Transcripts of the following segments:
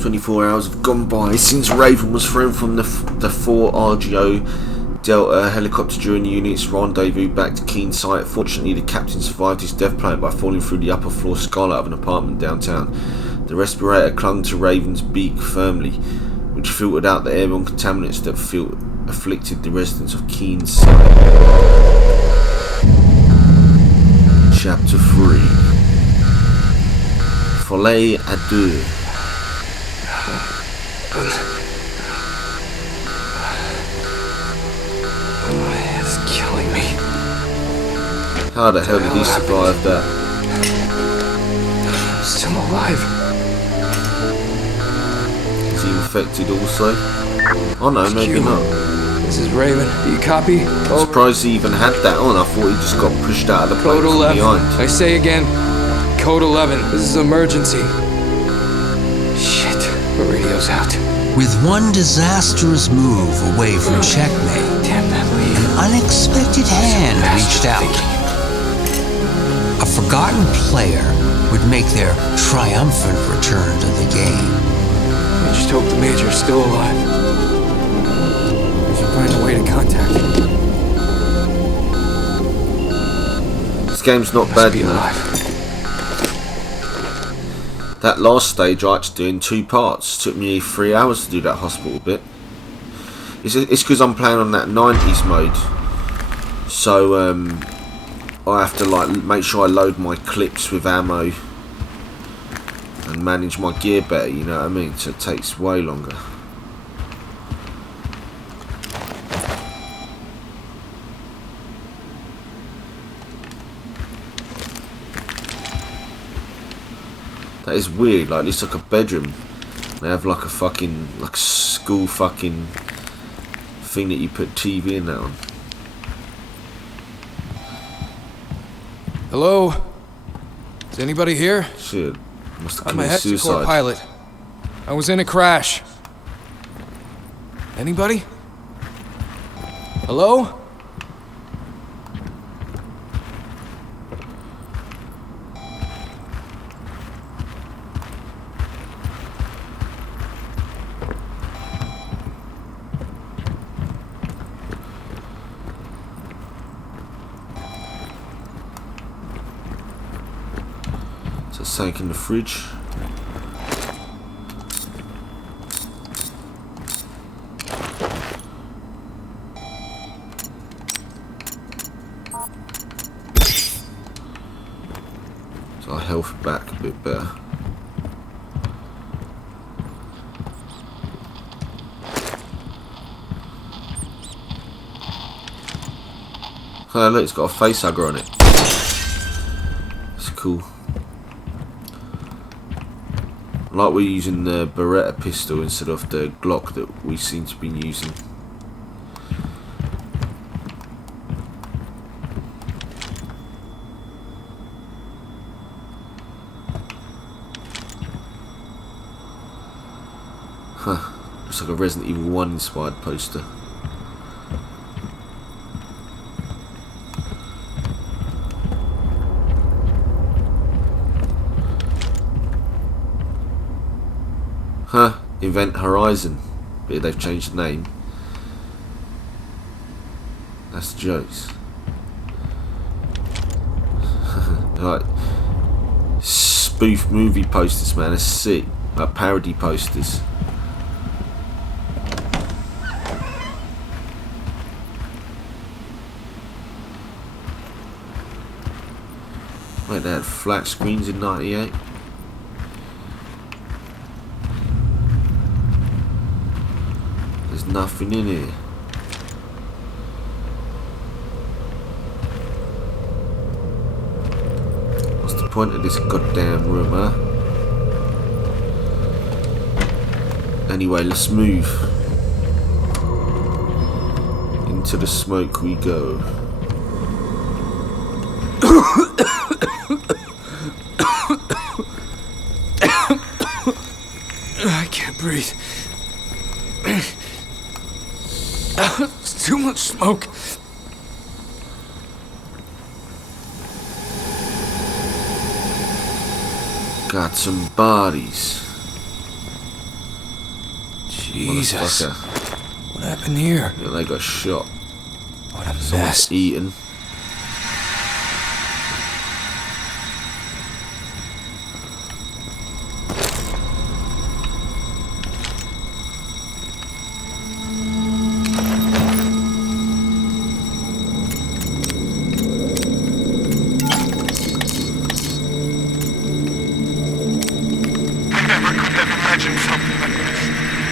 24 hours have gone by since Raven was thrown from the 4 RGO Delta helicopter during the unit's rendezvous back to Keene site. Fortunately, the captain survived his death planet by falling through the upper floor skylight of an apartment downtown. The respirator clung to Raven's beak firmly, which filtered out the airborne contaminants that afflicted the residents of Keene site. Chapter 3. Folie A Deux. It's killing me. How the hell did he survive that? I'm still alive. Is he infected also? Oh no, maybe not. This is Raven. Do you copy? I'm surprised he even had that on. I thought he just got pushed out of the plane Code from 11. behind. I say again, Code 11. This is emergency. Shit, the radio's out. With one disastrous move away from checkmate, Damn that lead. an unexpected hand reached out. A forgotten player would make their triumphant return to the game. I just hope the Major's still alive. We should find a way to contact him. This game's not Must bad, be you know. alive. That last stage I had to do in 2 parts. Took me 3 hours to do that hospital bit. It's because I'm playing on that 90s mode. So I have to like make sure I load my clips with ammo and manage my gear better, you know what I mean? So it takes way longer. That is weird, like it's like a bedroom. They have like a fucking, like school fucking thing that you put TV in that on. Hello? Is anybody here? Shit, must have I'm a committed Hexacore suicide. pilot. I was in a crash. Anybody? Hello? So it's sank in the fridge. So our health back a bit better. Oh look, it's got a face hugger on it. It's cool. Like we're using the Beretta pistol instead of the Glock that we seem to be using. Huh, looks like a Resident Evil 1 inspired poster. Huh, Event Horizon. But they've changed the name. That's jokes. Like spoof movie posters, man, it's sick. Like parody posters. Wait, they had flat screens in '98. There's nothing in here. What's the point of this goddamn room, huh? Anyway, let's move. Into the smoke we go. I can't breathe. It's too much smoke. Got some bodies. Jesus. Motherfucker. What happened here? Yeah, they got shot. What a Someone's mess. eaten.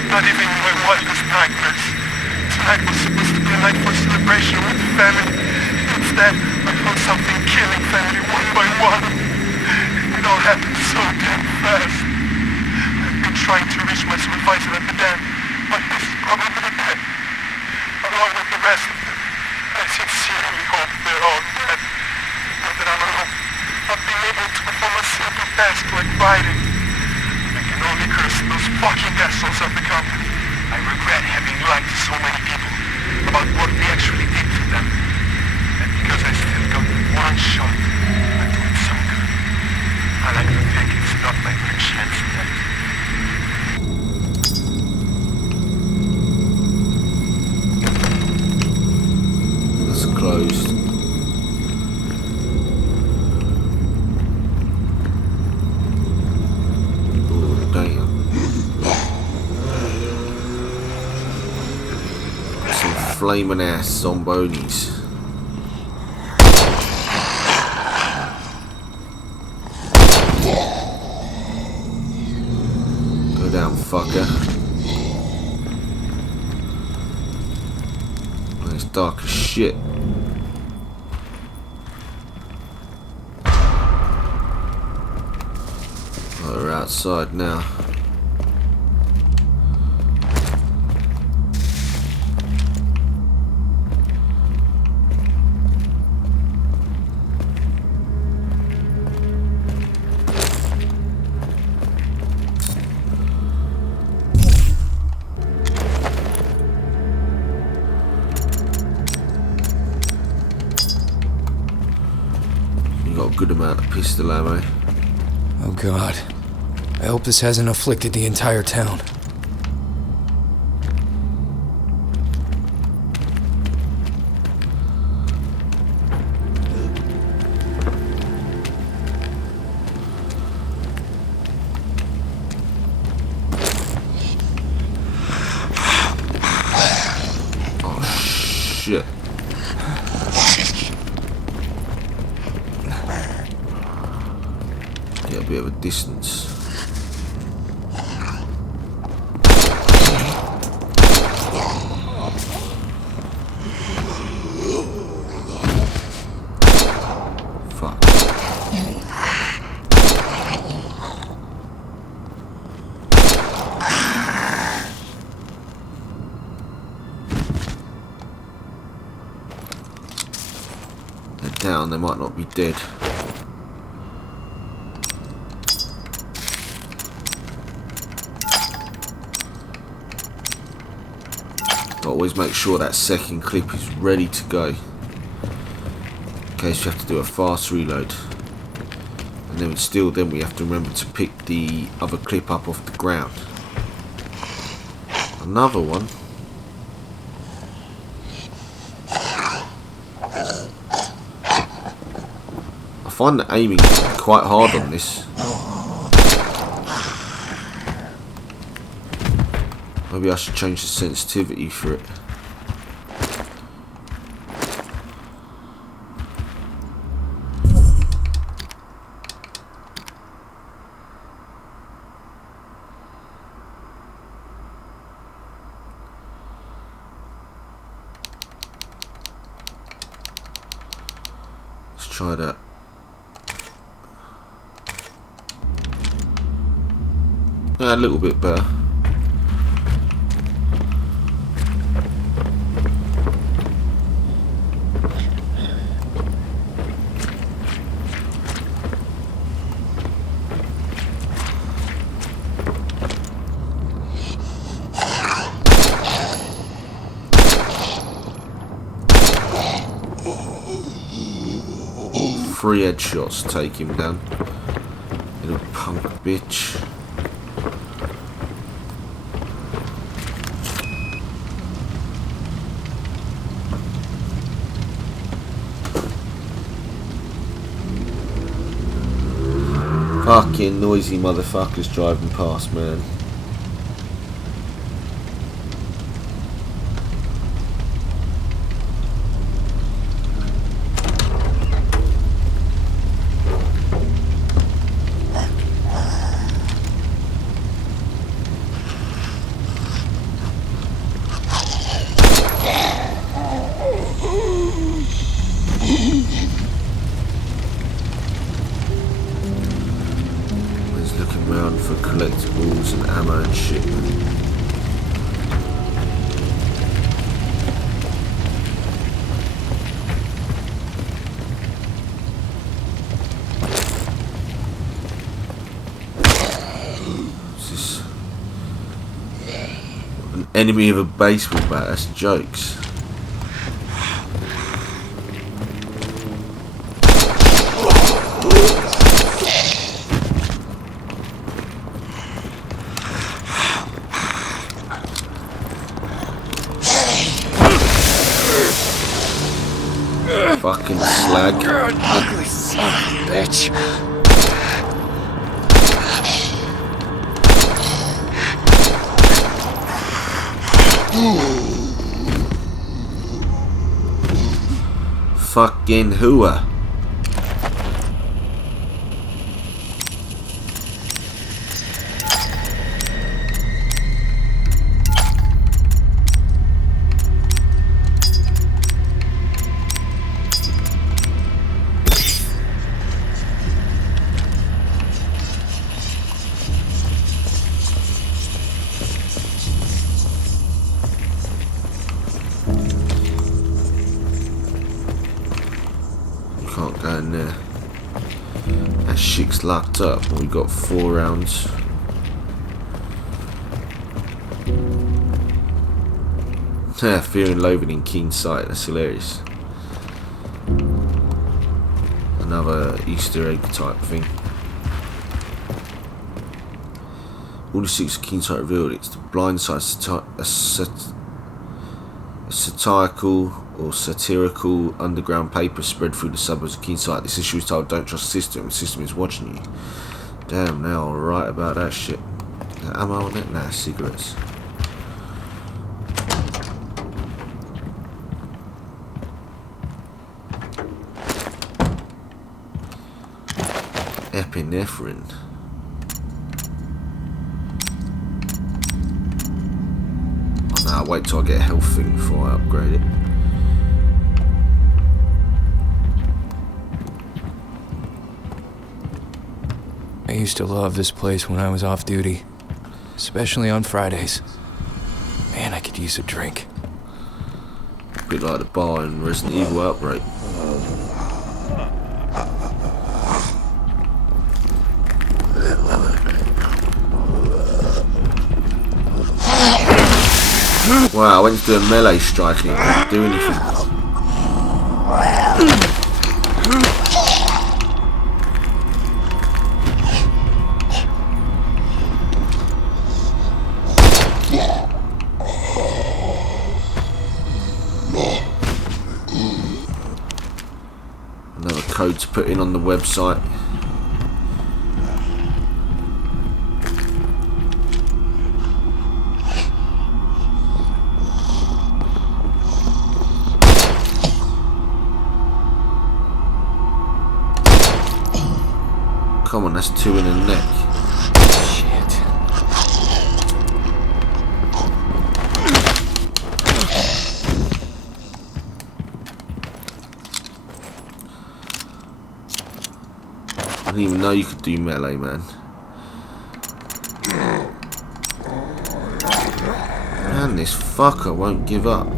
Not even in my wildest nightmares. Tonight was supposed to be a night for celebration with family. Instead, I found something killing family one by one. It all happened so damn fast. I've been trying to reach my supervisor at the dam, but this is probably the day. Along with the rest of them, I sincerely hope they're all dead. Not that I'm alone. Not being able to perform a simple task like fighting. I can only curse those fucking assholes of the company. I regret having lied to so many people about what we actually did to them. And because I still got one shot at doing some good, I like to think it's not my first chance yet. It's closed. Flaming ass zombonis. Go down, fucker. Oh, it's dark as shit. Oh, we're outside now. Got a good amount of pistol ammo. Oh God. I hope this hasn't afflicted the entire town. Oh shit. A bit of a distance. Fuck. They're down, they might not be dead. Always make sure that second clip is ready to go in case you have to do a fast reload, and then we have to remember to pick the other clip up off the ground. Another one. I find the aiming quite hard on this. Maybe I should change the sensitivity for it. Let's try that. Yeah, a little bit better. Three headshots to take him down. Little punk bitch. Fucking noisy motherfuckers driving past, man. Around for collectibles and ammo and shit. Is this an enemy of a baseball bat? That's jokes. Fucking slag. You're an ugly son of a bitch. Fucking hooah. Can't go in there. That shit's locked up. We got 4 rounds. Fear and loathing in keen sight. That's hilarious. Another Easter egg type thing. All the secrets of keen sight revealed. It's the blind side, a satirical or satirical underground paper spread through the suburbs of Keensight. This issue is titled "Don't Trust the System. The System is watching you." Damn, now I'll write about that shit. Ammo on it? Nah, cigarettes. Epinephrine. Oh, nah, wait till I get a health thing before I upgrade it. I used to love this place when I was off duty, especially on Fridays. Man, I could use a drink. A bit like the bar in Resident Evil Outbreak. Wow, I went to do a melee strike and it didn't do anything. Another code to put in on the website. Come on, that's 2 in the neck. Shit. I didn't even know you could do melee, man. Man, this fucker won't give up.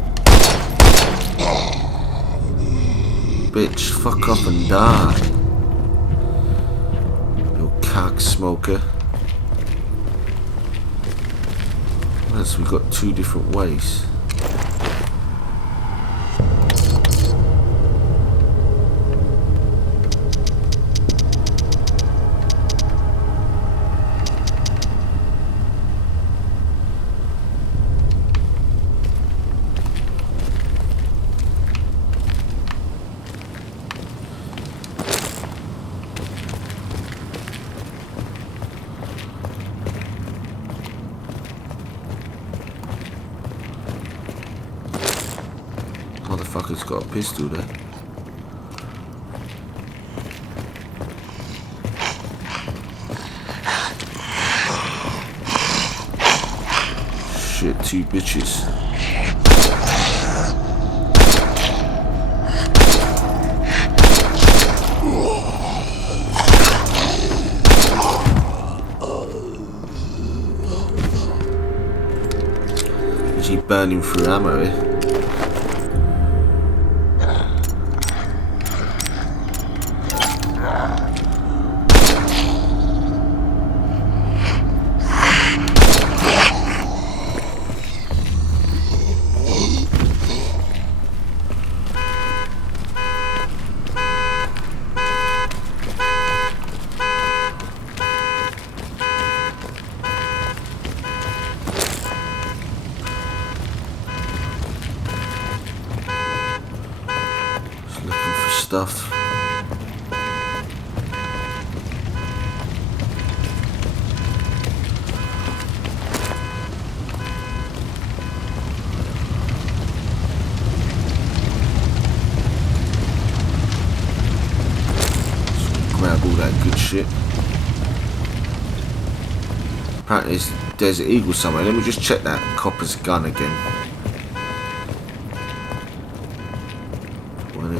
Bitch, fuck off and die. Cock smoker. Yes, we've got 2 different ways. Fucker's got a pistol there. Shit, 2 bitches. Is he burning through ammo here? Stuff. Grab all that good shit. Apparently there's a Desert Eagle somewhere. Let me just check that copper's gun again.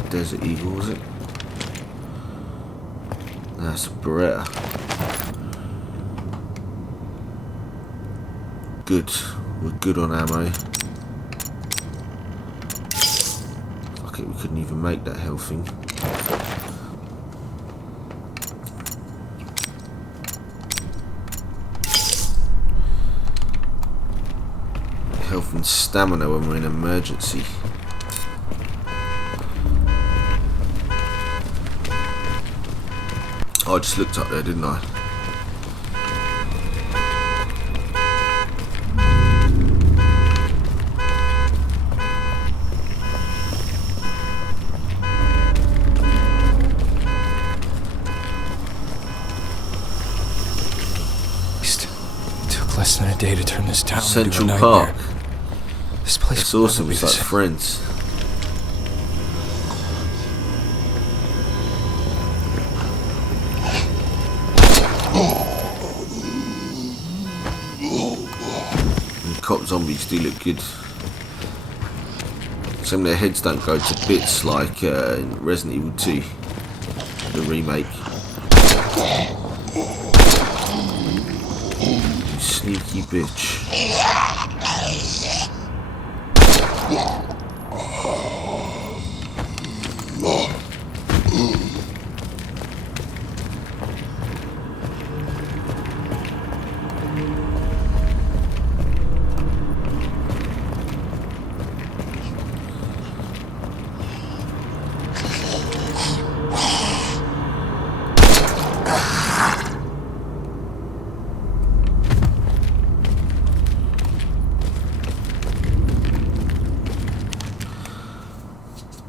Desert Eagle, was it? That's a Beretta. Good. We're good on ammo. Fuck it, we couldn't even make that health thing. Health and stamina when we're in emergency. I just looked up there, didn't I? It took less than a day to turn this town Central into a Park. nightmare. This place It's will awesome. never be It's the like same. Friends. Cop zombies do look good. Some of their heads don't go to bits like in Resident Evil 2, the remake. You sneaky bitch.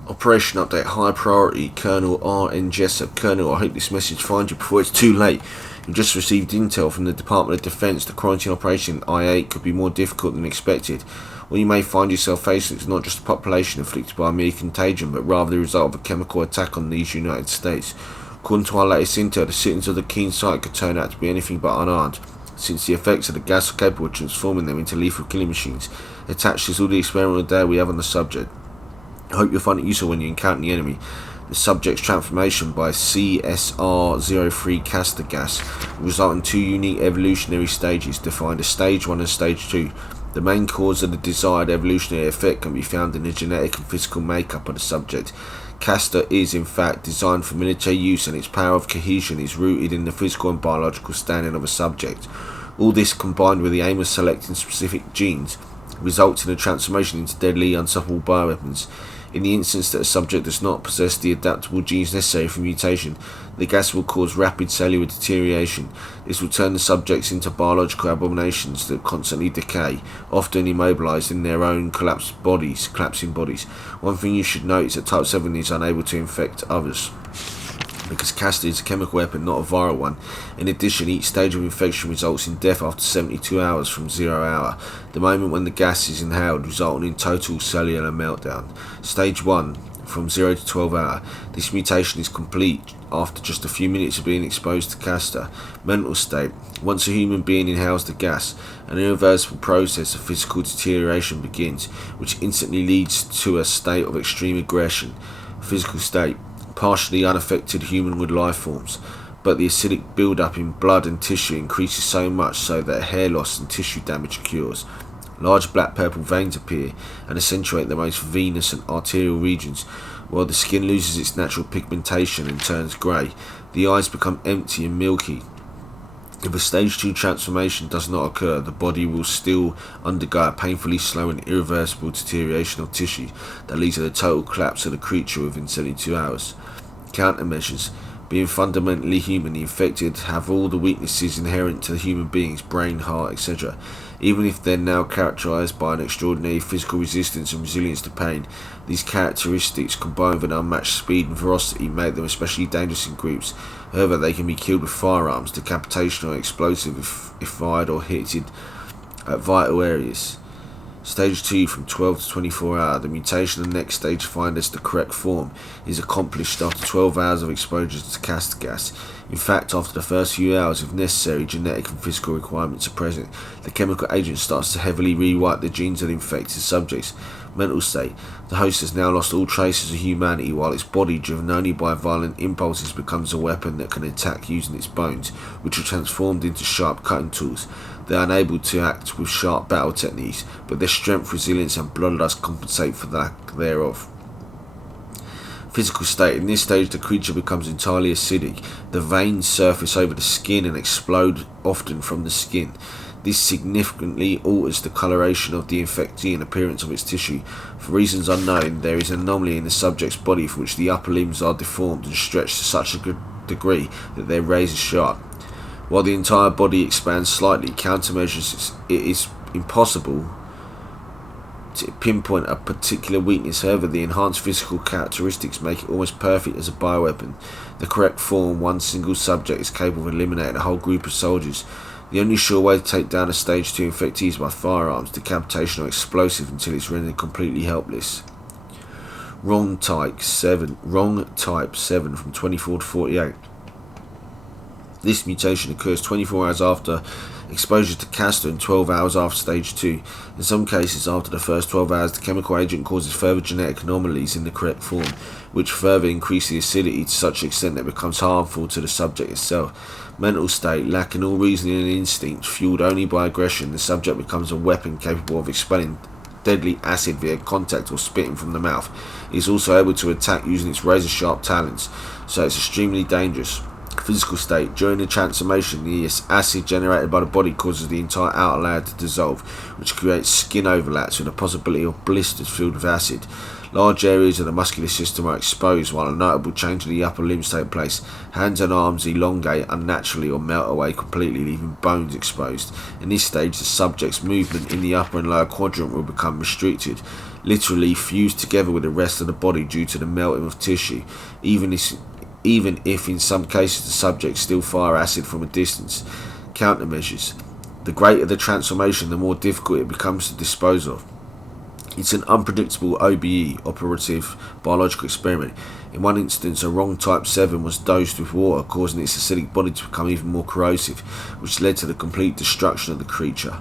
Operation update, high priority, Colonel R.N. Jessup. Colonel, I hope this message finds you before it's too late. You've just received intel from the Department of Defense. The quarantine operation I-8 could be more difficult than expected. What you may find yourself facing is not just a population inflicted by a mere contagion, but rather the result of a chemical attack on these United States. According to our latest intel, the citizens of the Keene site could turn out to be anything but unarmed, since the effects of the gas are capable of transforming them into lethal killing machines. Attached is all the experimental data we have on the subject. I hope you'll find it useful when you encounter the enemy. The subject's transformation by CSR-03 castor gas will result in 2 unique evolutionary stages, defined as Stage 1 and Stage 2. The main cause of the desired evolutionary effect can be found in the genetic and physical makeup of the subject. Castor is, in fact, designed for military use, and its power of cohesion is rooted in the physical and biological standing of a subject. All this, combined with the aim of selecting specific genes, results in a transformation into deadly, unstoppable bioweapons. In the instance that a subject does not possess the adaptable genes necessary for mutation, the gas will cause rapid cellular deterioration. This will turn the subjects into biological abominations that constantly decay, often immobilized in their own collapsing bodies. One thing you should note is that Type 7 is unable to infect others. because Castor is a chemical weapon, not a viral one. In addition, each stage of infection results in death after 72 hours from 0 hour, the moment when the gas is inhaled, resulting in total cellular meltdown. Stage 1, from 0 to 12 hour. This mutation is complete after just a few minutes of being exposed to Castor. Mental state. Once a human being inhales the gas, an irreversible process of physical deterioration begins, which instantly leads to a state of extreme aggression. Physical state. Partially unaffected humanwood life forms, but the acidic build-up in blood and tissue increases so much so that hair loss and tissue damage occurs. Large black-purple veins appear and accentuate the most venous and arterial regions, while the skin loses its natural pigmentation and turns grey. The eyes become empty and milky. If a stage 2 transformation does not occur, the body will still undergo a painfully slow and irreversible deterioration of tissue that leads to the total collapse of the creature within 72 hours. Countermeasures. Being fundamentally human, the infected have all the weaknesses inherent to the human being's brain, heart, etc. Even if they're now characterized by an extraordinary physical resistance and resilience to pain, these characteristics combined with an unmatched speed and ferocity make them especially dangerous in groups. However, they can be killed with firearms, decapitation or explosive if fired or hit at vital areas. Stage 2, from 12 to 24 hours. The mutation of the next stage find as the correct form is accomplished after 12 hours of exposure to Castor gas. In fact, after the first few hours, if necessary, genetic and physical requirements are present. The chemical agent starts to heavily rewrite the genes of the infected subjects. Mental state. The host has now lost all traces of humanity, while its body, driven only by violent impulses, becomes a weapon that can attack using its bones, which are transformed into sharp cutting tools. They are unable to act with sharp battle techniques, but their strength, resilience and bloodlust compensate for the lack thereof. Physical state. In this stage, the creature becomes entirely acidic. The veins surface over the skin and explode, often from the skin. This significantly alters the coloration of the infectee and appearance of its tissue. For reasons unknown, there is an anomaly in the subject's body for which the upper limbs are deformed and stretched to such a degree that they are razor sharp. While the entire body expands slightly, countermeasures, it is impossible to pinpoint a particular weakness. However, the enhanced physical characteristics make it almost perfect as a bioweapon. The correct form, one single subject is capable of eliminating a whole group of soldiers. The only sure way to take down a stage 2 infectee is by firearms, decapitation or explosive until it's rendered completely helpless. Wrong type 7 from 24 to 48. This mutation occurs 24 hours after exposure to Castor and 12 hours after stage 2. In some cases, after the first 12 hours, the chemical agent causes further genetic anomalies in the correct form, which further increase the acidity to such an extent that it becomes harmful to the subject itself. Mental state. Lacking all reasoning and instinct, fueled only by aggression, the subject becomes a weapon capable of expelling deadly acid via contact or spitting from the mouth. It is also able to attack using its razor-sharp talons, so it's extremely dangerous. Physical state. During the transformation, the acid generated by the body causes the entire outer layer to dissolve, which creates skin overlaps with the possibility of blisters filled with acid. Large areas of the muscular system are exposed, while a notable change in the upper limbs take place. Hands and arms elongate unnaturally or melt away completely, leaving bones exposed. In this stage, the subject's movement in the upper and lower quadrant will become restricted, literally fused together with the rest of the body due to the melting of tissue, even if in some cases the subject still fire acid from a distance. Countermeasures. The greater the transformation, the more difficult it becomes to dispose of. It's an unpredictable OBE, operative biological experiment. In one instance, a wrong type 7 was dosed with water, causing its acidic body to become even more corrosive, which led to the complete destruction of the creature.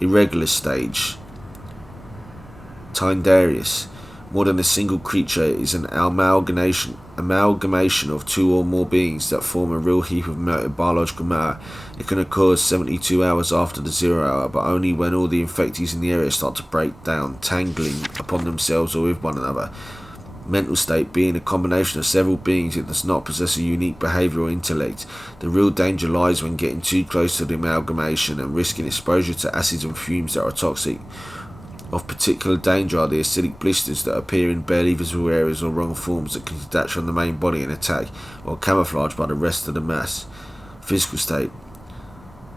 Irregular stage. Tindarius. More than a single creature is an amalgamation of two or more beings that form a real heap of melted biological matter. It can occur 72 hours after the 0 hour, but only when all the infectees in the area start to break down, tangling upon themselves or with one another. Mental state. Being a combination of several beings, it does not possess a unique behaviour or intellect. The real danger lies when getting too close to the amalgamation and risking exposure to acids and fumes that are toxic. Of particular danger are the acidic blisters that appear in barely visible areas or wrong forms that can detach from the main body and attack, while camouflaged by the rest of the mass. Physical state.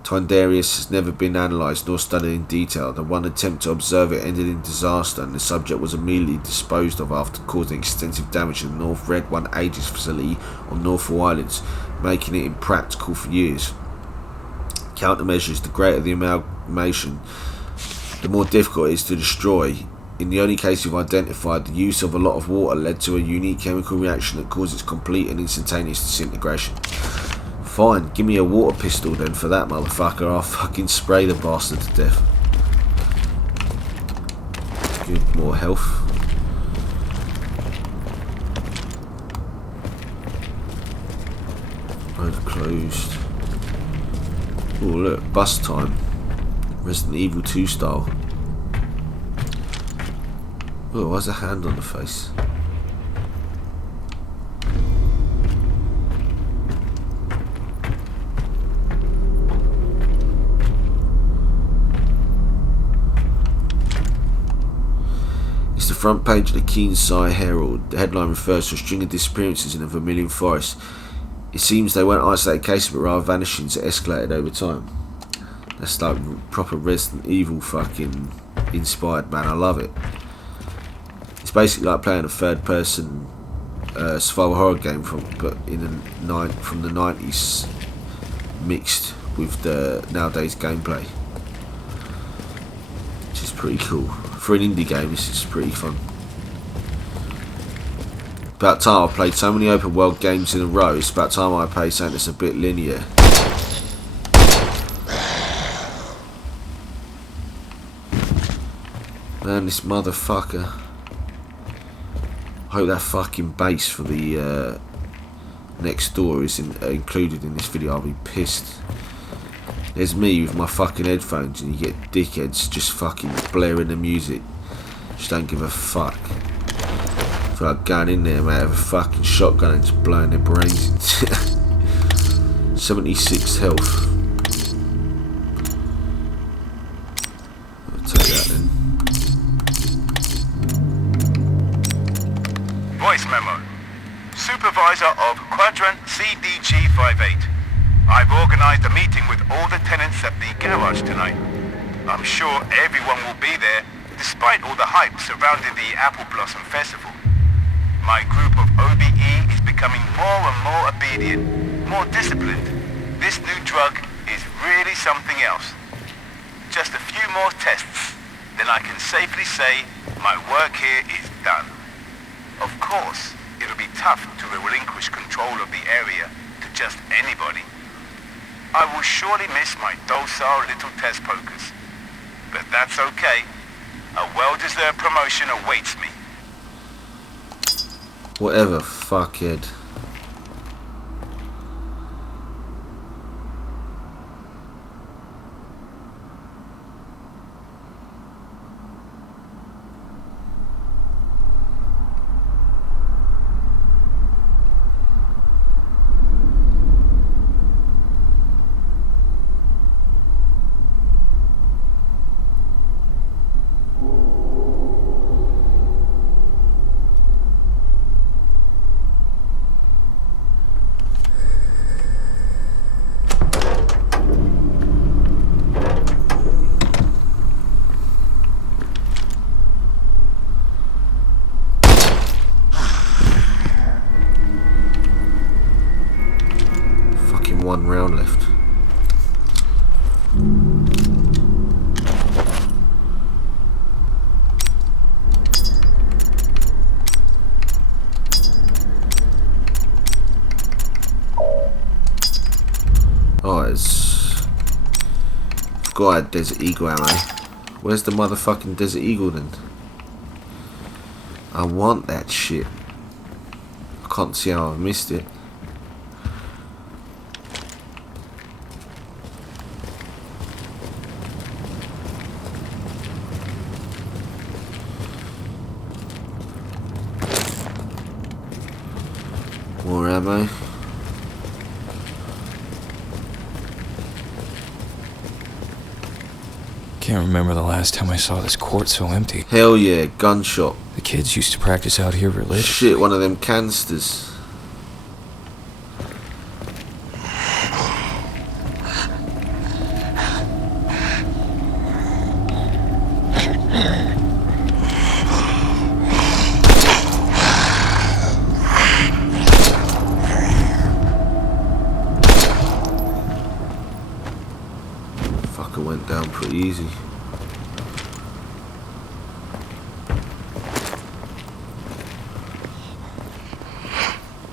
Tiberius has never been analysed nor studied in detail. The one attempt to observe it ended in disaster, and the subject was immediately disposed of after causing extensive damage to the North Red One Aegis facility on Norfolk Islands, making it impractical for years. Countermeasures: the greater the amalgamation, the more difficult it is to destroy. In the only case we've identified, the use of a lot of water led to a unique chemical reaction that causes complete and instantaneous disintegration. Fine, give me a water pistol then for that motherfucker. I'll fucking spray the bastard to death. Good, more health. Road closed. Oh look, bus time. Resident Evil 2 style. Oh, why's a hand on the face? It's the front page of the Keenside Herald. The headline refers to a string of disappearances in the Vermilion Forest. It seems they weren't isolated cases but rather vanishings that escalated over time. That's like proper Resident Evil fucking inspired, man. I love it. It's basically like playing a third-person survival horror game from the 90s, mixed with the nowadays gameplay, which is pretty cool. For an indie game, this is pretty fun. About time. I've played so many open world games in a row. It's about time I play something that's a bit linear. Man, this motherfucker. I hope that fucking bass for the next door is included in this video. I'll be pissed. There's me with my fucking headphones and you get dickheads just fucking blaring the music. Just don't give a fuck. I feel like going in there, mate, with a fucking shotgun and just blowing their brains into 76 health. I'll take that then. Voice memo. Supervisor of Quadrant CDG-58. I've organised a meeting with all the tenants at the garage tonight. I'm sure everyone will be there, despite all the hype surrounding the Apple Blossom Festival. My group of OBE is becoming more and more obedient, more disciplined. This new drug is really something else. Just a few more tests, then I can safely say my work here is done. Of course, it'll be tough to relinquish control of the area to just anybody. I will surely miss my docile little test pokers. But that's okay. A well-deserved promotion awaits me. Whatever, fuckhead. One round left. Oh, it's... forgot I had Desert Eagle ammo. Where's the motherfucking Desert Eagle then? I want that shit. I can't see how I've missed it. More ammo. Can't remember the last time I saw this court so empty. Hell yeah, gunshot. The kids used to practice out here religiously. Shit, one of them canisters. fucker went down pretty easy.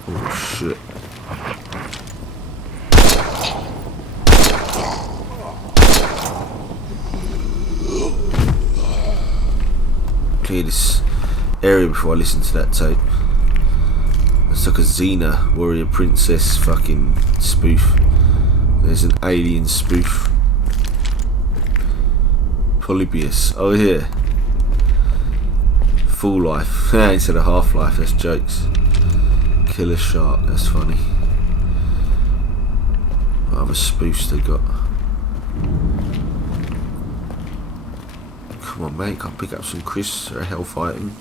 Oh shit. Clear this area before I listen to that tape. It's like a Xena warrior princess fucking spoof. There's an alien spoof. Polybius. Oh yeah. Full life. Instead of half-life. That's jokes. Killer shark. That's funny. What other spoofs they got? Come on, mate. Can't pick up some crisps or hell fighting.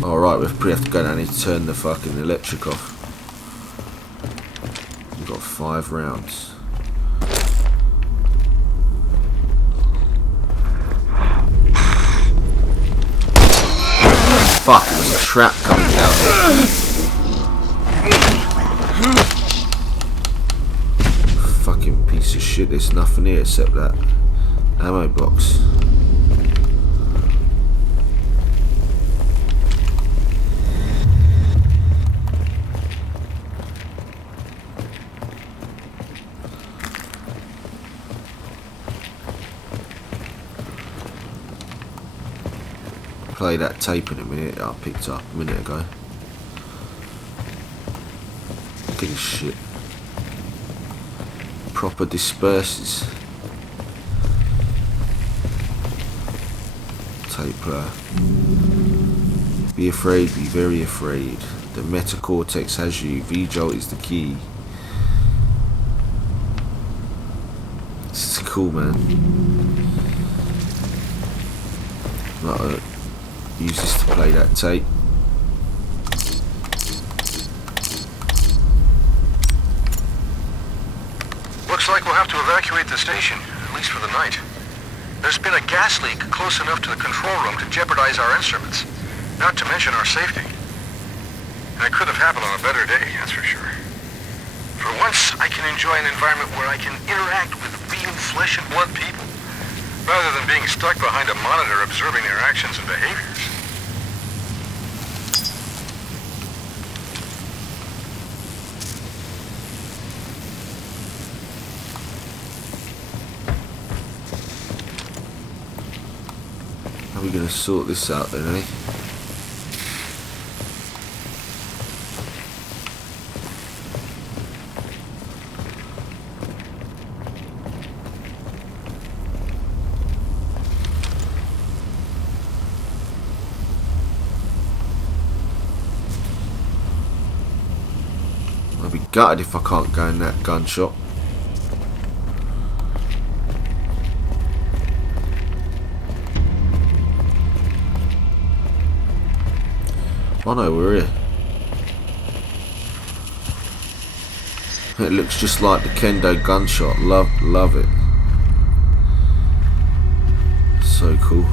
Alright, we probably have to go down here to turn the fucking electric off. We've got 5 rounds. Fuck, there's a trap coming down here. Fucking piece of shit, there's nothing here except that ammo box. Play that tape in a minute that I picked up a minute ago. Look at this shit. Proper disperses. Tape player. Be afraid, be very afraid. The metacortex has you. V-jolt is the key. This is cool, man. Right, use this to play that tape. Looks like we'll have to evacuate the station, at least for the night. There's been a gas leak close enough to the control room to jeopardize our instruments, not to mention our safety. And it could have happened on a better day, that's for sure. For once, I can enjoy an environment where I can interact with real flesh and blood people, rather than being stuck behind a monitor observing their actions and behaviors. How are we going to sort this out then, eh? I'll be gutted if I can't go in that gun shop. Oh no, we're here. It looks just like the Kendo gun shop. Love it. So cool.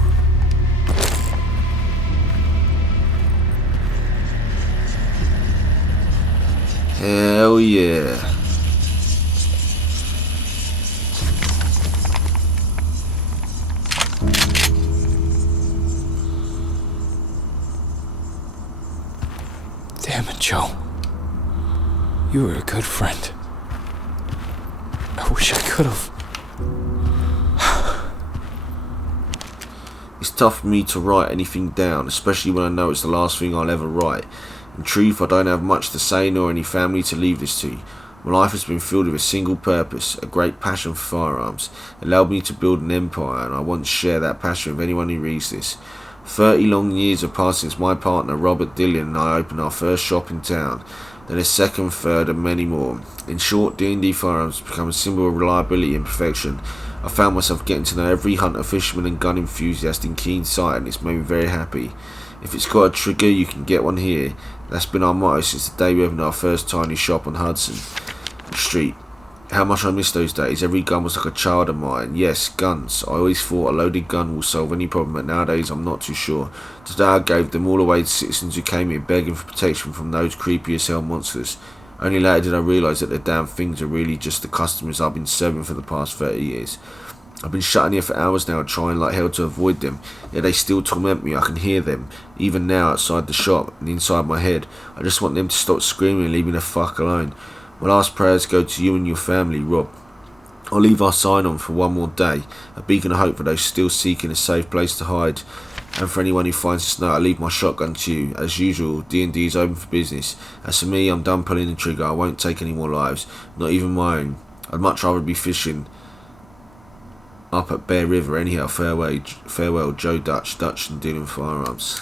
Hell yeah. Damn it, Joe. You were a good friend. I wish I could have. It's tough for me to write anything down, especially when I know it's the last thing I'll ever write. In truth, I don't have much to say nor any family to leave this to. My life has been filled with a single purpose, a great passion for firearms. It allowed me to build an empire, and I want to share that passion with anyone who reads this. 30 long years have passed since my partner Robert Dillon and I opened our first shop in town, then a second, third and many more. In short, D&D firearms have become a symbol of reliability and perfection. I found myself getting to know every hunter, fisherman and gun enthusiast in keen sight, and it's made me very happy. If it's got a trigger, you can get one here. That's been our motto since the day we opened our first tiny shop on Hudson Street. How much I miss those days. Every gun was like a child of mine. Yes, guns. I always thought a loaded gun will solve any problem, but nowadays I'm not too sure. Today I gave them all away to citizens who came here begging for protection from those creepy as hell monsters. Only later did I realise that the damn things are really just the customers I've been serving for the past 30 years. I've been shut in here for hours now trying like hell to avoid them, yet they still torment me. I can hear them, even now outside the shop and inside my head. I just want them to stop screaming and leave me the fuck alone. My last prayers go to you and your family, Rob. I'll leave our sign on for one more day, a beacon of hope for those still seeking a safe place to hide. And for anyone who finds us now, I leave my shotgun to you. As usual, D&D is open for business. As for me, I'm done pulling the trigger. I won't take any more lives, not even my own. I'd much rather be fishing up at Bear River. Anyhow, farewell, Joe Dutch and Dylan Firearms.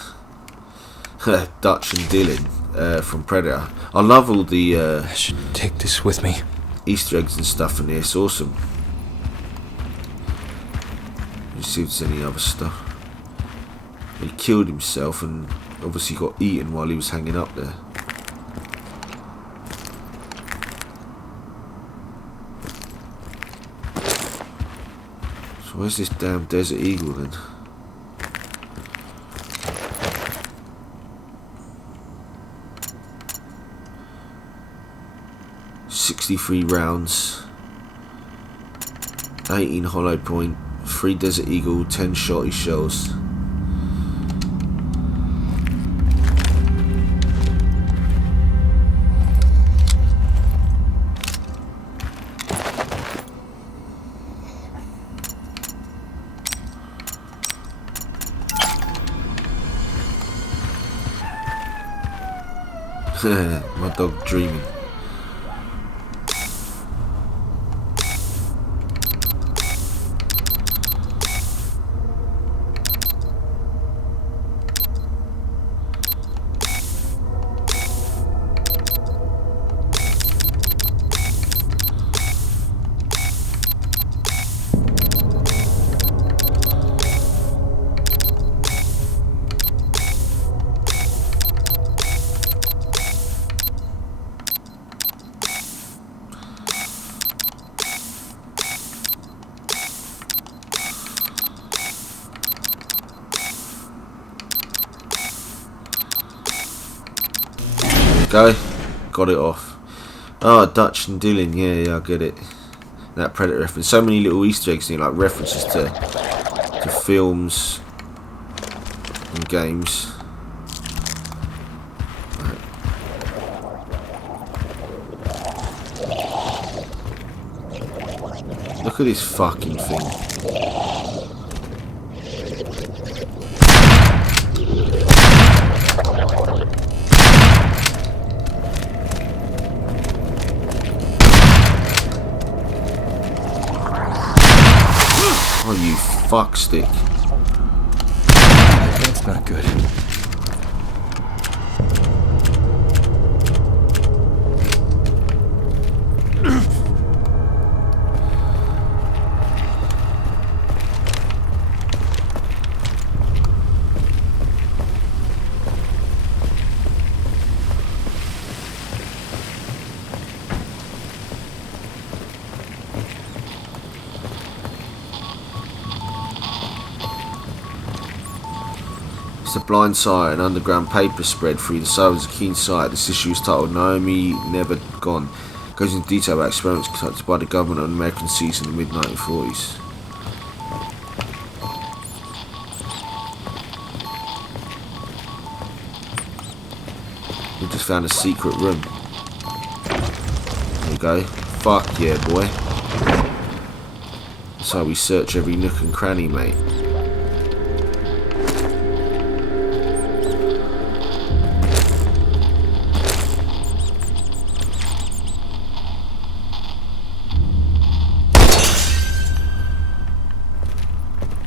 Dutch and Dylan from Predator. I love all the I should take this with me. Easter eggs and stuff in here. It's awesome. Let's see if there's any other stuff. He killed himself and obviously got eaten while he was hanging up there. So where's this damn Desert Eagle then? .63 rounds, 18 hollow point, 3 Desert Eagle, 10 shotty shells. My dog dreaming. Go, got it off. Oh, Dutch and Dylan, yeah, I get it. That Predator reference. So many little Easter eggs here, like references to films and games. Right. Look at this fucking thing. Oh, you fuckstick. That's not good. The blind sight, an underground paper spread through the suburbs of keen sight. This issue is titled Naomi Never Gone. It goes into detail about experiments conducted by the government on American seas in the mid-1940s. We just found a secret room. There you go. Fuck yeah, boy. That's how we search every nook and cranny, mate.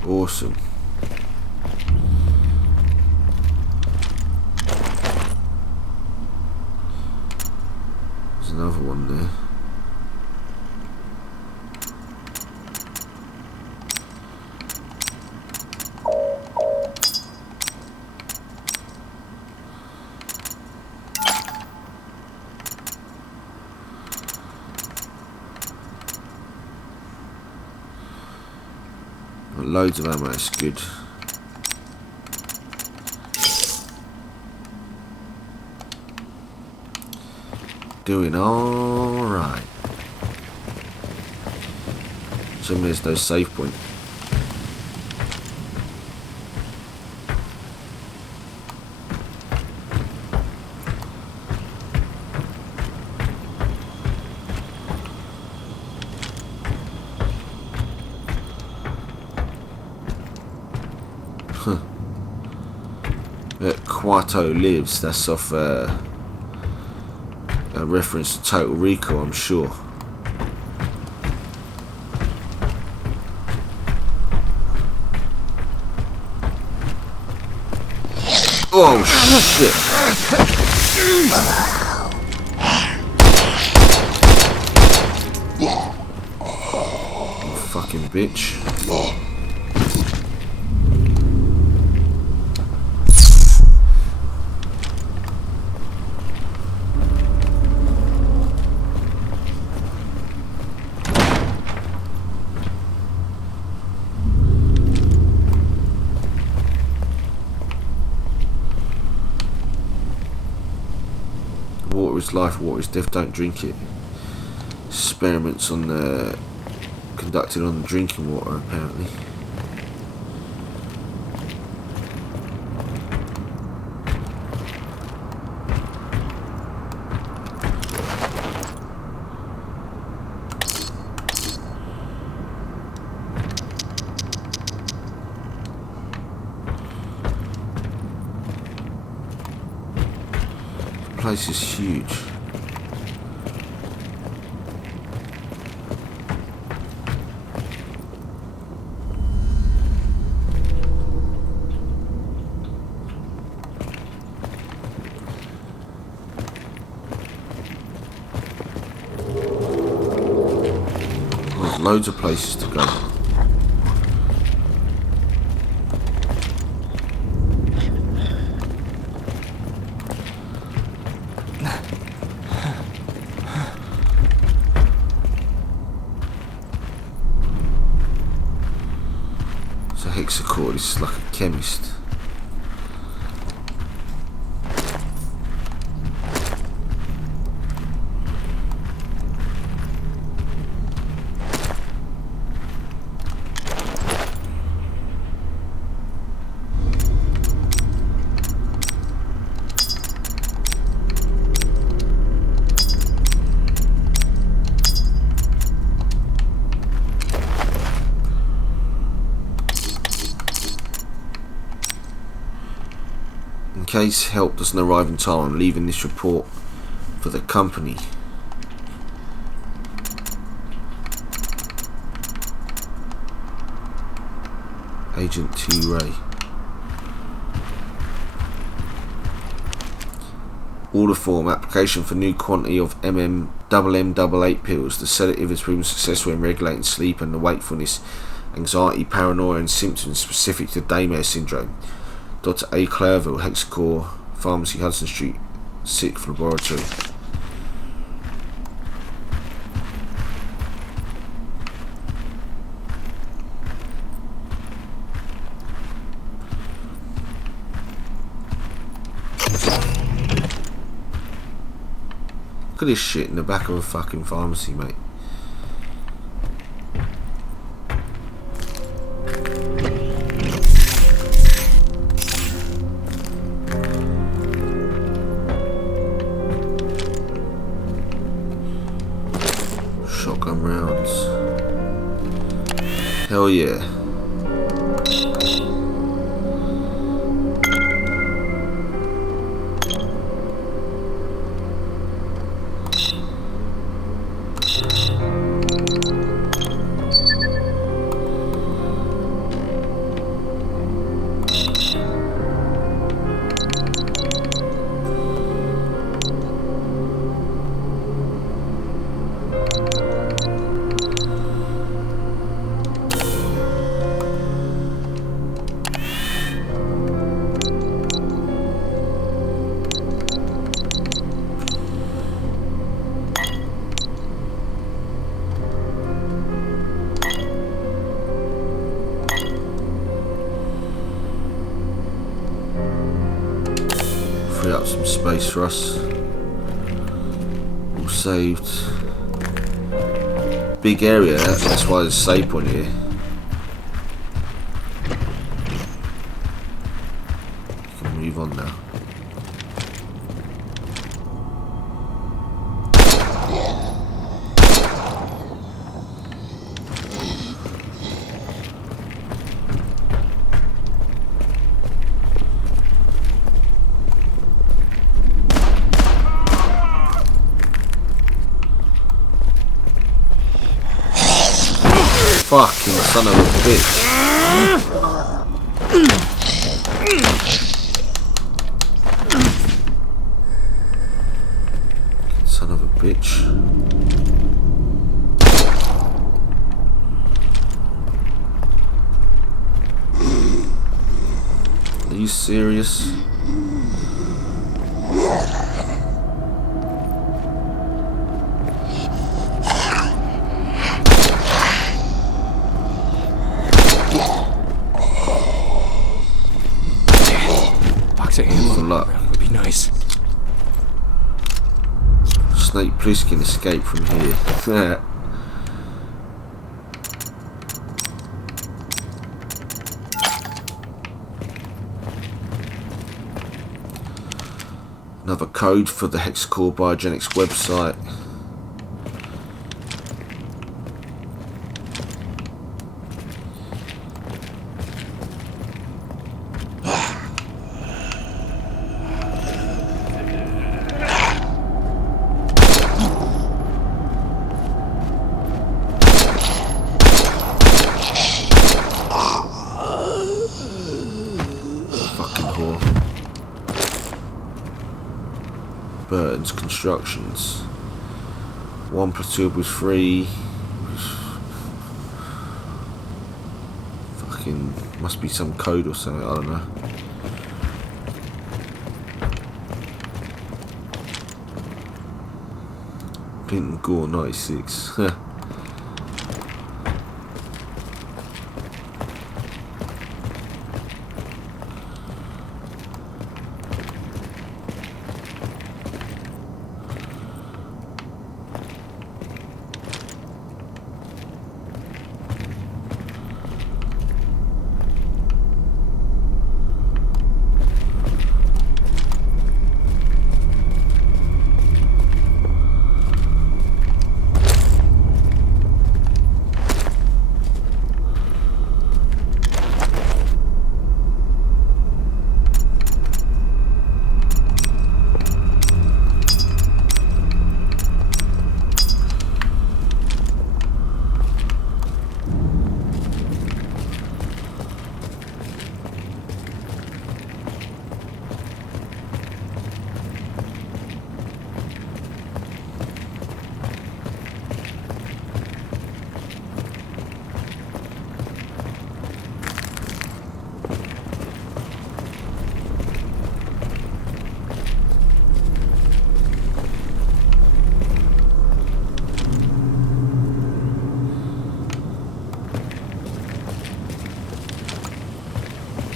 Awesome. There's another one there. loads of ammo, that's good. Doing alright. So there's no save point. Quato lives, that's off a reference to Total Recall, I'm sure. Oh shit! You fucking bitch. Water is life, water is death, don't drink it. Experiments on the conducted on the drinking water apparently. The place is huge. There's loads of places to go. It's a hexacore, this is like a chemist. In case help doesn't arrive in time, I'm leaving this report for the company. Agent T. Ray. Order form, application for new quantity of MM88 pills. The sedative has proven successful in regulating sleep and the wakefulness, anxiety, paranoia and symptoms specific to Daymare syndrome. Dr. A. Clairville, Hexacore Pharmacy, Hudson Street, 6th Laboratory. Look at this shit in the back of a fucking pharmacy, mate. Shotgun rounds. Hell yeah. space for us. All saved. Big area, that's why there's a save point here. You can move on now. Fucking son of a bitch. Son of a bitch. Are you serious? Would be nice. Snake Plissken escape from here. Another code for the Hexacore Biogenics website. Burton's Constructions. 1 plus 2 was 3. Fucking must be some code or something, I don't know. Clinton Gore 96.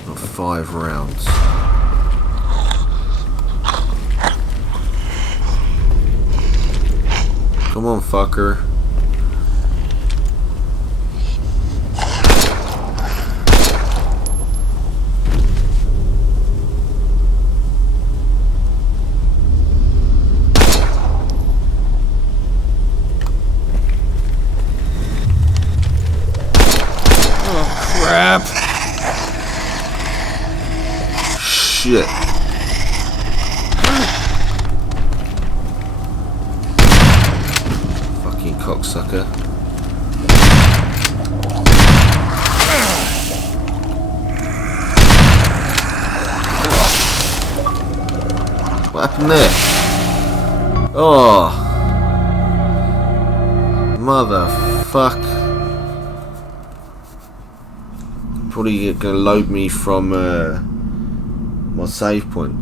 Got 5 rounds. Come on, fucker. Crap. Shit. Fucking cocksucker. What happened there? Oh. Motherfuck. Probably gonna load me from my save point.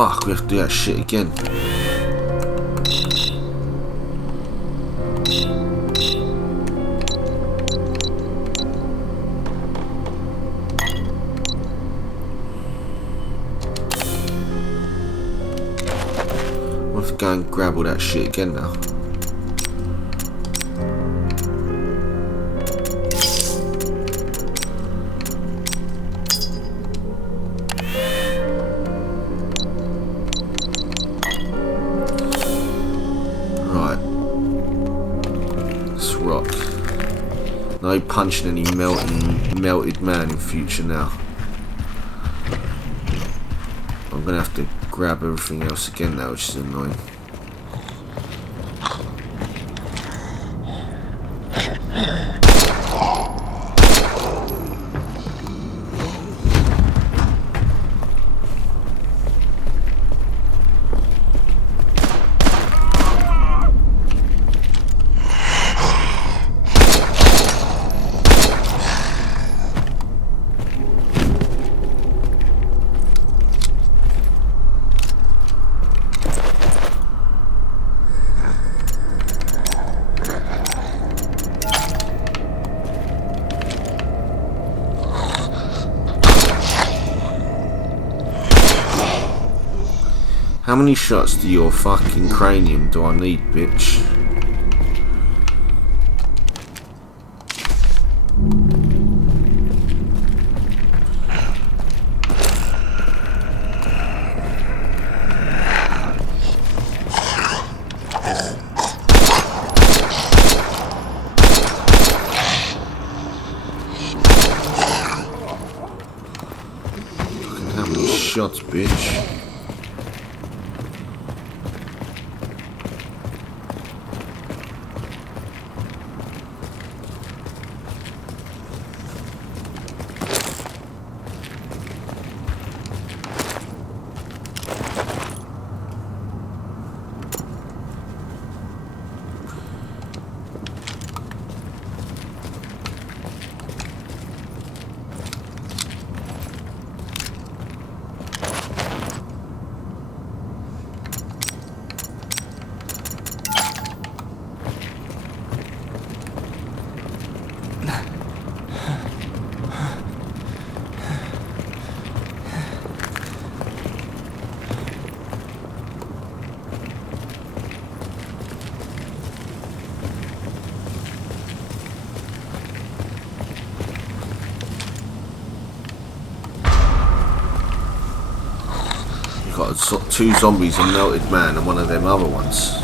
Fuck, we have to do that shit again. We'll have to go and grab all that shit again now. No punching any melted man in future now. I'm gonna have to grab everything else again now, which is annoying. How many shots to your fucking cranium do I need, bitch? Fucking how many shots, bitch? Got two zombies, a melted man, and one of them other ones.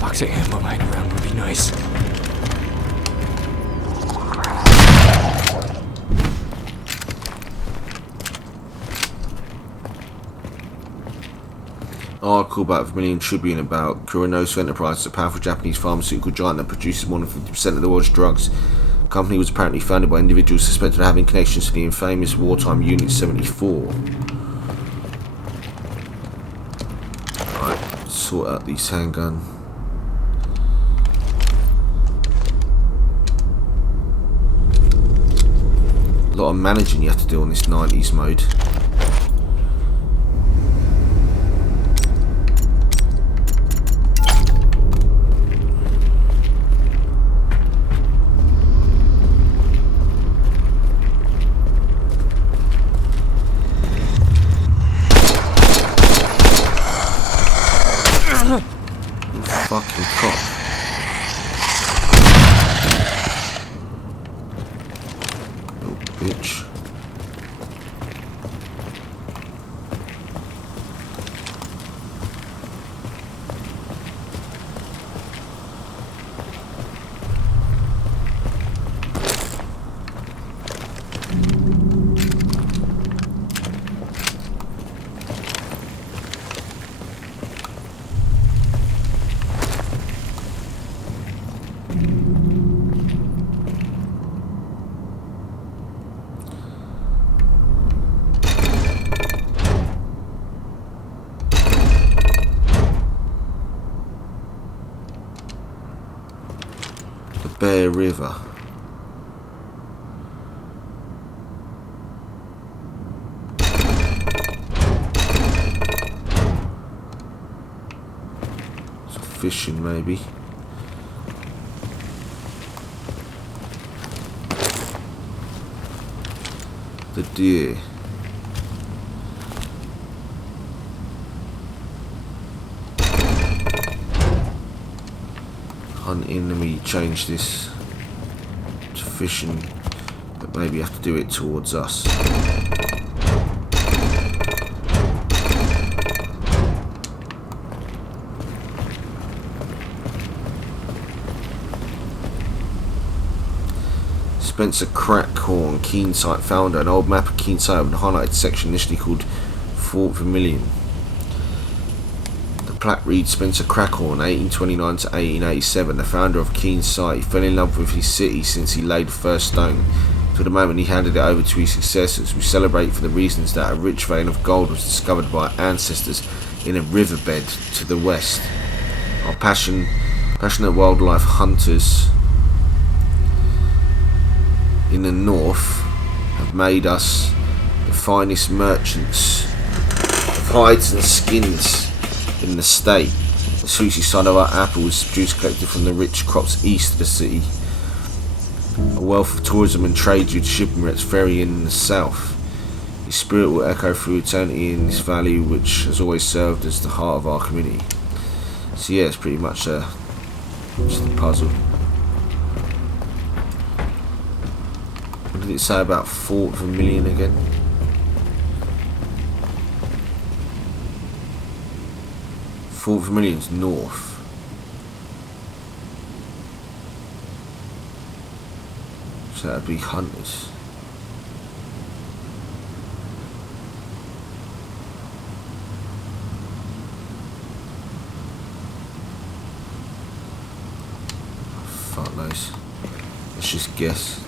Box of ammo lying around would be nice. Article about Vermilion Tribune about Kurinosu Enterprises, a powerful Japanese pharmaceutical giant that produces more than 50% of the world's drugs. The company was apparently founded by individuals suspected of having connections to the infamous wartime Unit 74. Right, sort out these handgun. A lot of managing you have to do on this 90s mode. Fucking cop. Oh, bitch. Bear River. So fishing maybe. The deer. Hunting, let me change this to fishing, but maybe you have to do it towards us. Spencer Crackhorn, Keensight founder. An old map of Keensight with a highlighted section initially called Fort Vermilion. The plaque reads Spencer Crackhorn, 1829 to 1887, the founder of Keensight. He fell in love with his city since he laid the first stone. To the moment he handed it over to his successors. We celebrate for the reasons that a rich vein of gold was discovered by our ancestors in a riverbed to the west. Our passionate wildlife hunters in the north have made us the finest merchants of hides and skins in the state. The sweetie side of our apples, juice collected from the rich crops east of the city. A wealth of tourism and trade due to shipping routes ferry in the south. His spirit will echo through eternity in this valley, which has always served as the heart of our community. So yeah, it's pretty much just a puzzle. What did it say about Fort Vermilion again? Fort Vermilion's north. So that'd be hunters. Fuck knows. Let's just guess.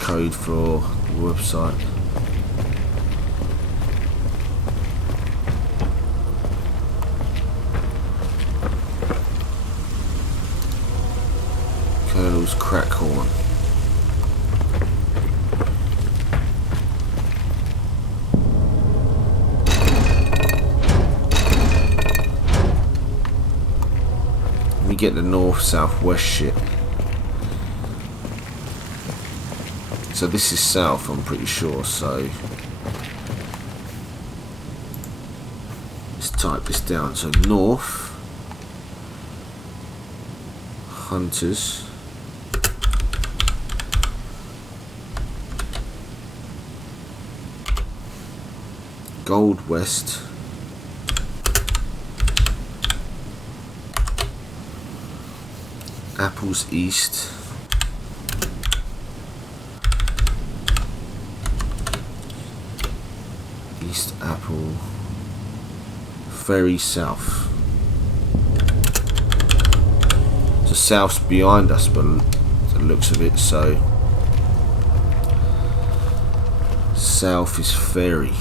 Code for the website. Colonel's Crackhorn. Let me get the north-southwest shit. So this is south, I'm pretty sure, so let's type this down. So north, hunters, gold west, apples east, East Apple, ferry south. So south's behind us, but the looks of it, so south is ferry.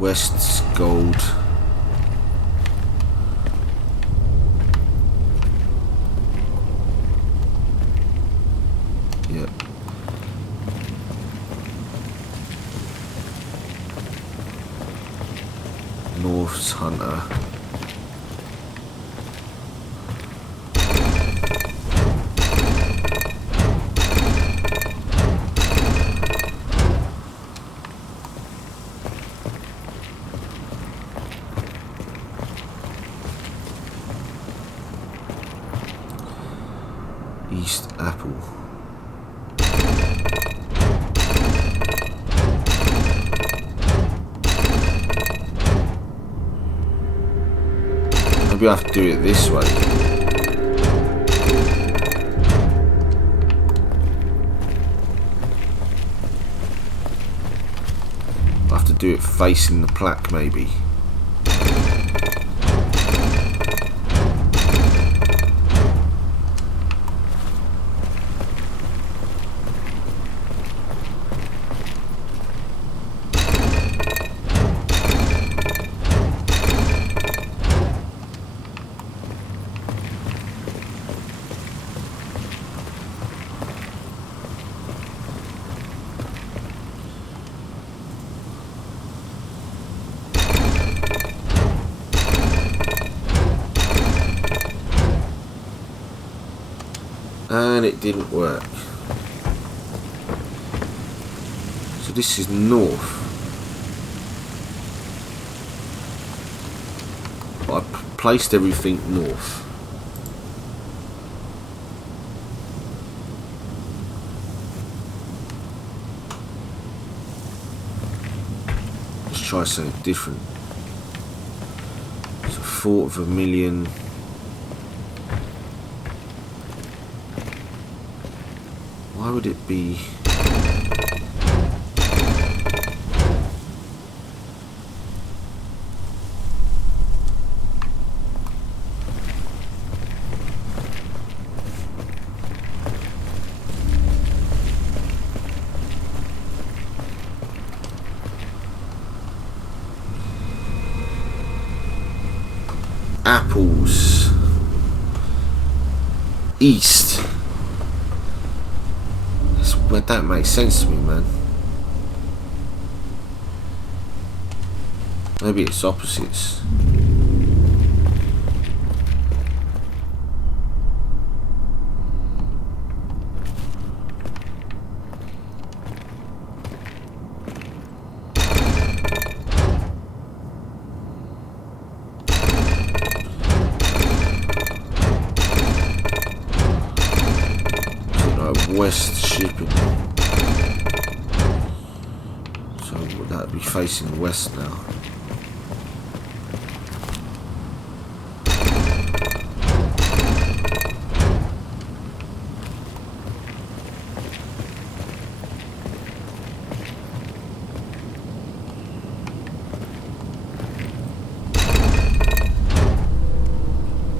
West's gold. Yep. North's hunter. East Apple. Maybe I have to do it this way. I have to do it facing the plaque, maybe. And it didn't work. So this is north. But I placed everything north. Let's try something different. It's 250,000. Why would it be? Apples. East. Well, that makes sense to me, man. Maybe it's opposites. West shipping. So would that be facing west now?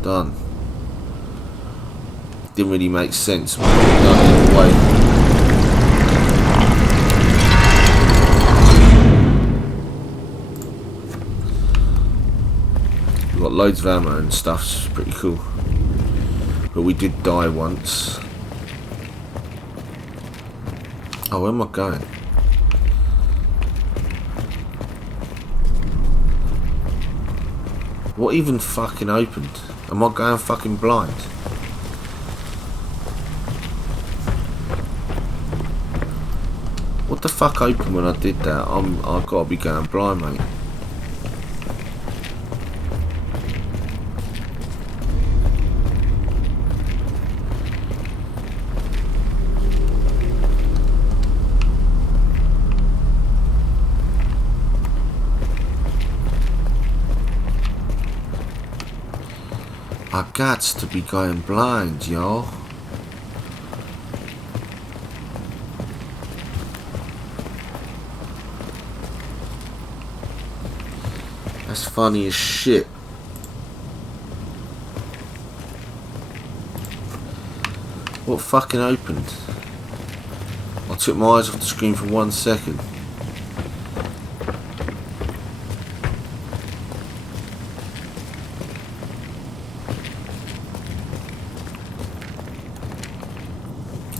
Done. Didn't really make sense, but done either way. We've got loads of ammo and stuff, it's pretty cool. But we did die once. Oh, where am I going? What even fucking opened? Am I going fucking blind? What the fuck opened when I did that? I've got to be going blind, mate. I got to be going blind, y'all. That's funny as shit. What fucking opened? I took my eyes off the screen for 1 second.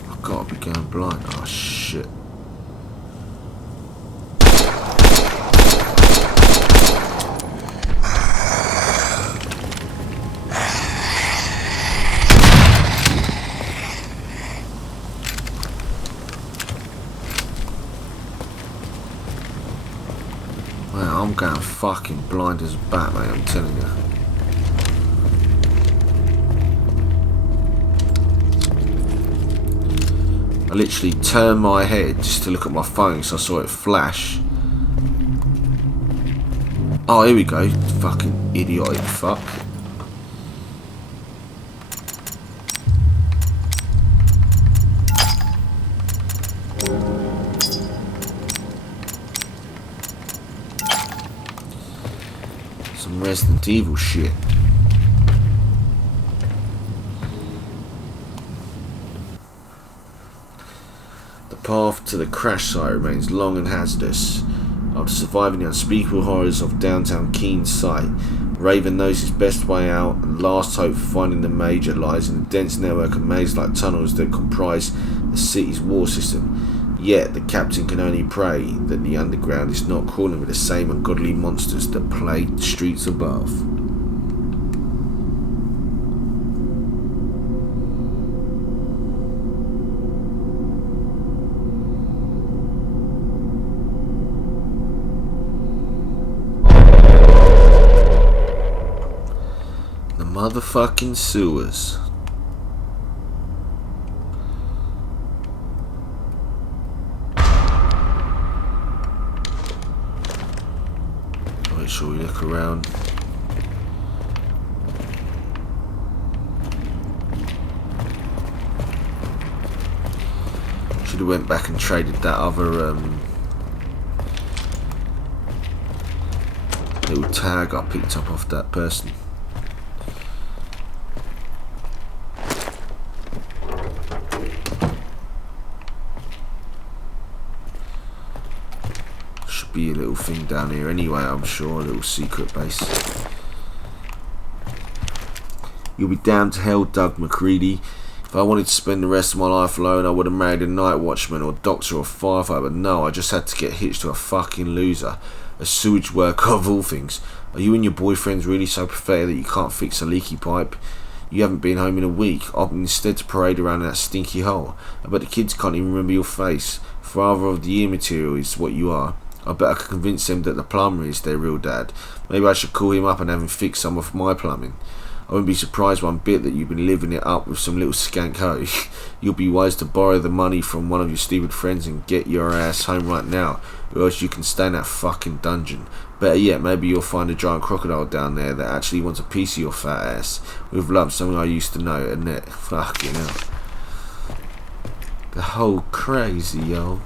I've got to be going blind. Oh shit. I'm going fucking blind as a bat, mate, I'm telling you. I literally turned my head just to look at my phone, so I saw it flash. Oh, here we go. Fucking idiotic fuck. Some Resident Evil shit. The path to the crash site remains long and hazardous. After surviving the unspeakable horrors of downtown Keene site, Raven knows his best way out and last hope for finding the Major lies in the dense network of maze-like tunnels that comprise the city's war system. Yet the captain can only pray that the underground is not crawling with the same ungodly monsters that plague the streets above. Motherfucking sewers. Make sure we look around. Should have went back and traded that other little tag I picked up off that person. Be a little thing down here anyway, I'm sure, a little secret base. You'll be damned to hell, Doug McCready. If I wanted to spend the rest of my life alone, I would have married a night watchman or doctor or firefighter, but no, I just had to get hitched to a fucking loser. A sewage worker of all things. Are you and your boyfriends really so pathetic that you can't fix a leaky pipe? You haven't been home in a week, opting instead to parade around in that stinky hole. I bet the kids can't even remember your face. Father of the year material is what you are. I bet I could convince them that the plumber is their real dad. Maybe I should call him up and have him fix some of my plumbing. I wouldn't be surprised one bit that you've been living it up with some little skank hoe. You'll be wise to borrow the money from one of your stupid friends and get your ass home right now, or else you can stay in that fucking dungeon. Better yet, maybe you'll find a giant crocodile down there that actually wants a piece of your fat ass. With love, something I used to know, and it fucking hell. The whole crazy, yo.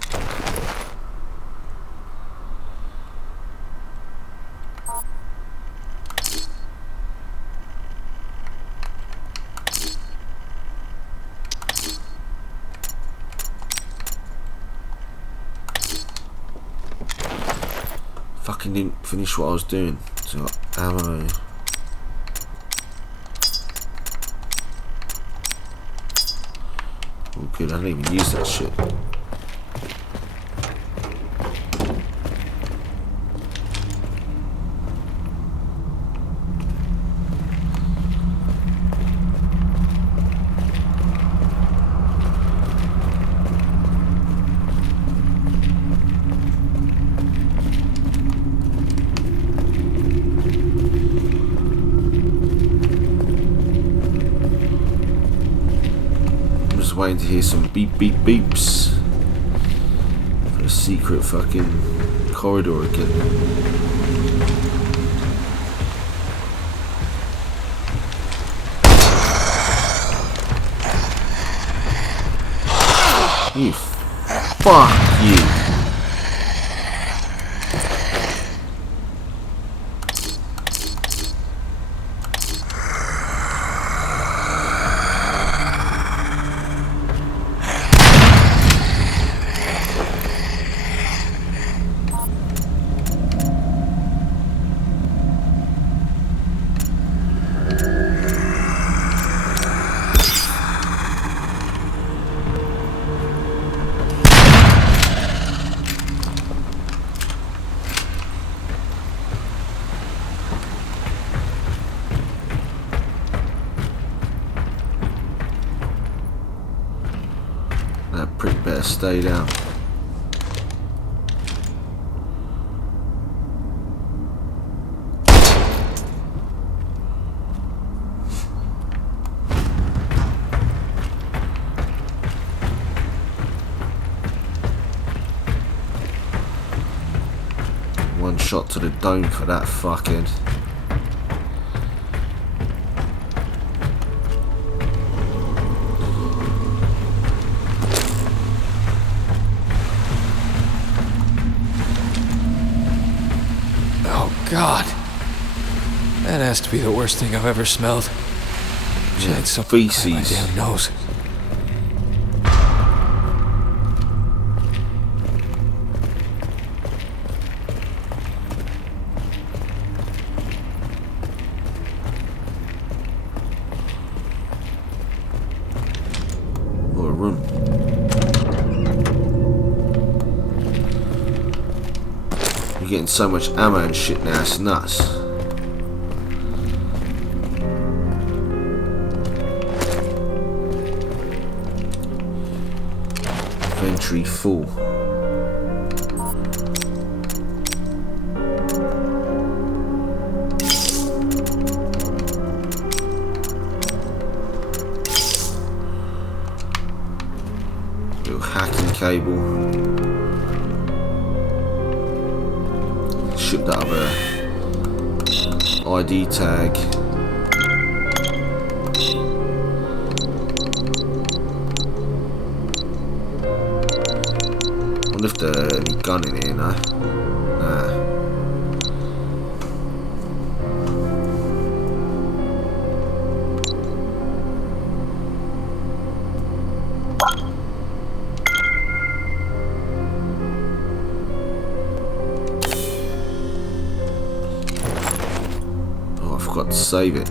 Fucking didn't finish what I was doing. So ammo. Oh good, I didn't even use that shit. Waiting to hear some beep beep beeps for a secret fucking corridor again. You fuck you. That prick better stay down. shot to the dome for that fucking. Oh, God. That has to be the worst thing I've ever smelled. Giant something in my Feces. damn nose. Or a room. You're getting so much ammo and shit now, it's nuts. Inventory full. Little hacking cable. Shipped out of a ID tag. Wonder if there's any gun in here, no? Nah. Oh, I forgot to save it.